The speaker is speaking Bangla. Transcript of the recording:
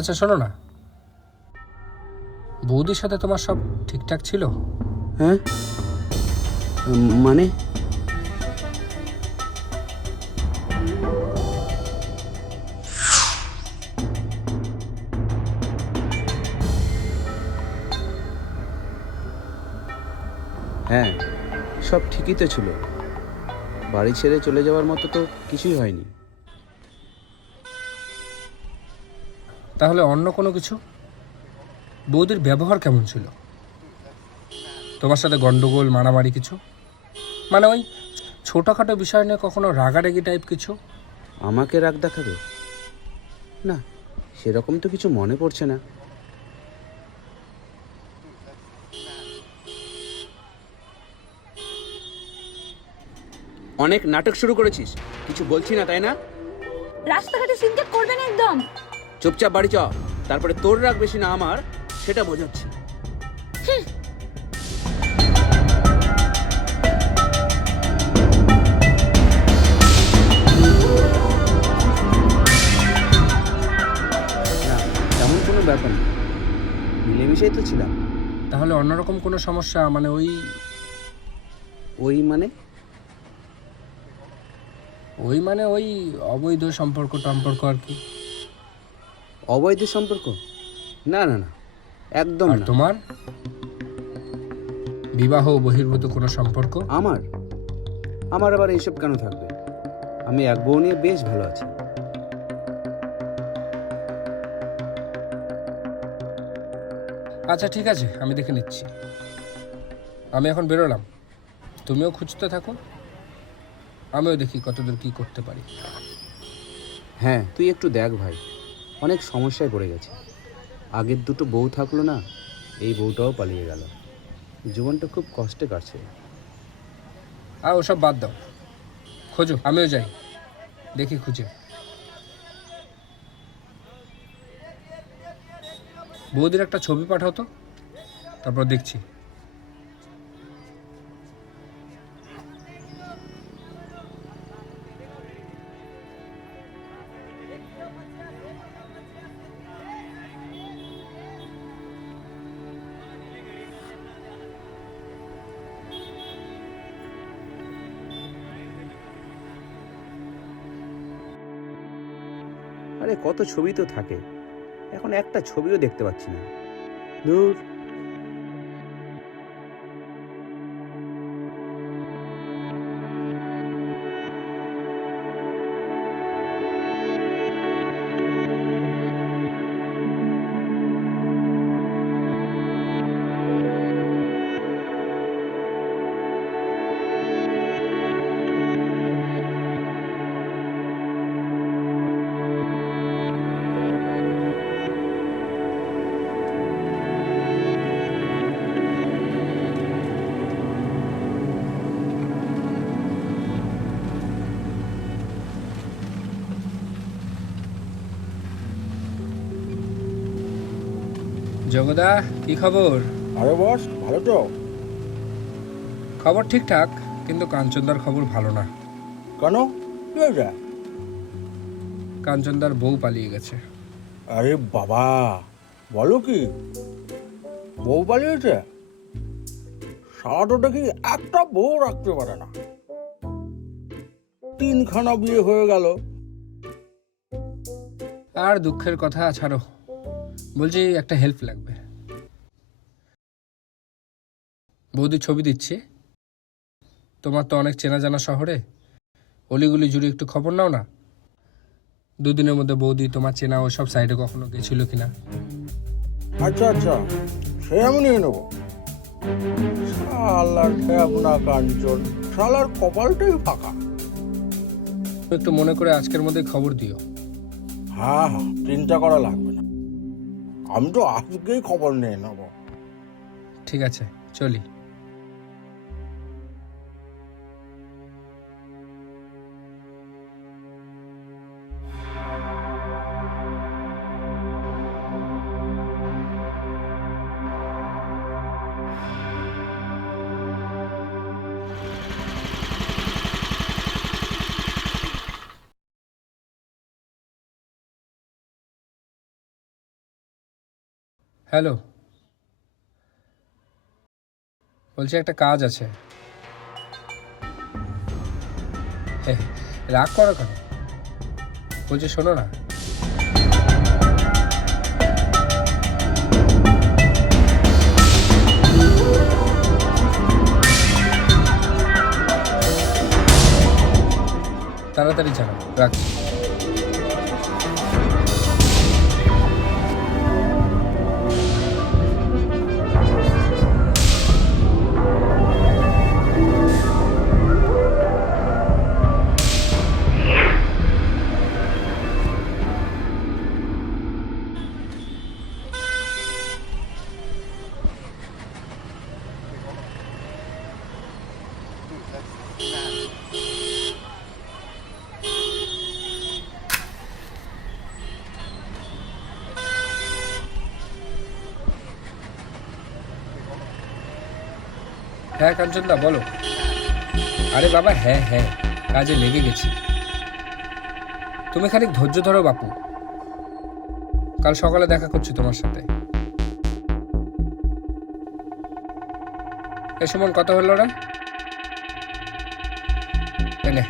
আচ্ছা শোনো না, বৌদির সাথে তোমার সব ঠিকঠাক ছিল? হ্যাঁ, মানে হ্যাঁ, সব ঠিকই তো ছিল। বাড়ি ছেড়ে চলে যাওয়ার মতো তো কিছুই হয়নি। তাহলে অন্য কোনো কিছু? বৌদির ব্যবহার কেমন ছিল? তোমার সাথে গন্ডগোল, মারামারি কিছু? মানে ওই ছোটোখাটো বিষয় নিয়ে কখনো রাগারাগি টাইপ কিছু? আমাকে রাগ দেখাবে? না, সেরকম তো কিছু মনে পড়ছে না। অনেক নাটক শুরু করেছিস, কিছু বলছি না তাই না? রাস্তাঘাটে সিনকেট করবে না একদম। চুপচাপ বাড়ি চ, তারপরে তোর রাগ বেশি না আমার সেটা বোঝাচ্ছি। না, তেমন কোনো ব্যাপার না, মিলেমিশেই তো ছিলাম। তাহলে অন্যরকম কোনো সমস্যা? মানে ওই মানে ওই অবৈধ সম্পর্ক টম্পর্ক আর কি। অবৈধ সম্পর্ক? না না না, একদম আর না। তোমার বিবাহ বহির্ভূত কোনো সম্পর্ক? আমার আমার আবার এইসব কেন থাকবে? আমি এক বউ নিয়ে বেশ ভালো আছি। আচ্ছা ঠিক আছে, আমি দেখে নিচ্ছি। আমি এখন বেরোলাম, তুমিও খুঁজতে থাকো, আমিও দেখি কতদূর কি করতে পারি। হ্যাঁ, তুই একটু দেখ ভাই, অনেক সমস্যায় পড়ে গেছে। আগের দুটো বউ থাকলো না, এই বউটাও পালিয়ে গেল। জীবনটা খুব কষ্টে কাটছে। আর ওসব বাদ দাও, খোঁজো, আমিও যাই, দেখি খুঁজে। বৌদির একটা ছবি পাঠাও তো, তারপর দেখছি। আরে কত ছবি তো থাকে, এখন একটা ছবিও দেখতে পাচ্ছি না। দূর। জগদা, কি খবর? আরে বস, ভালো তো? খবর ঠিকঠাক, কিন্তু কাঞ্চনদার খবর ভালো না। কেন, কি হয়েছে? কাঞ্চনদার বউ পালিয়ে গেছে। আরে বাবা, বলো কি? বউ পালিয়েছে? সারা তো দেখি একটা বউ রাখতে পারে না, তিনখানা বিয়ে হয়ে গেল। আর দুঃখের কথা ছাড়ো, বলছি একটা হেল্প লাগবে। বৌদি ছবি দিচ্ছি, তোমার তো অনেক চেনা জানা শহরে, অলিগুলি জুড়ে একটু খবর নাও না। দুদিনের মধ্যে বৌদি তোমার চেনা ওসব সাইডে কখনো গেছিল কিনা। আচ্ছা আচ্ছা, সে আমি নিয়ে নেবো। শালার ঠেবনা কাঞ্চন, শালার কপালটাই ফাঁকা। একটু মনে করে আজকের মধ্যে খবর দিও। হ্যাঁ হ্যাঁ, চিন্তা করা লাগবে না, আমি তো আজকেই খবর নিয়ে নেবো। ঠিক আছে, চলি। হ্যালো, বলছি একটা কাজ আছে। রাগ করো কেন? বলছি শোনো না। তাড়াতাড়ি জানাও, রাখছি। হ্যাঁ কাঞ্চনদা বলো। আরে বাবা, হ্যাঁ হ্যাঁ, কাজে লেগে গেছি। তুমি খানিক ধৈর্য ধরো বাপু, কাল সকালে দেখা করছি তোমার সাথে। এ সুমন, কত হলো রে? এনে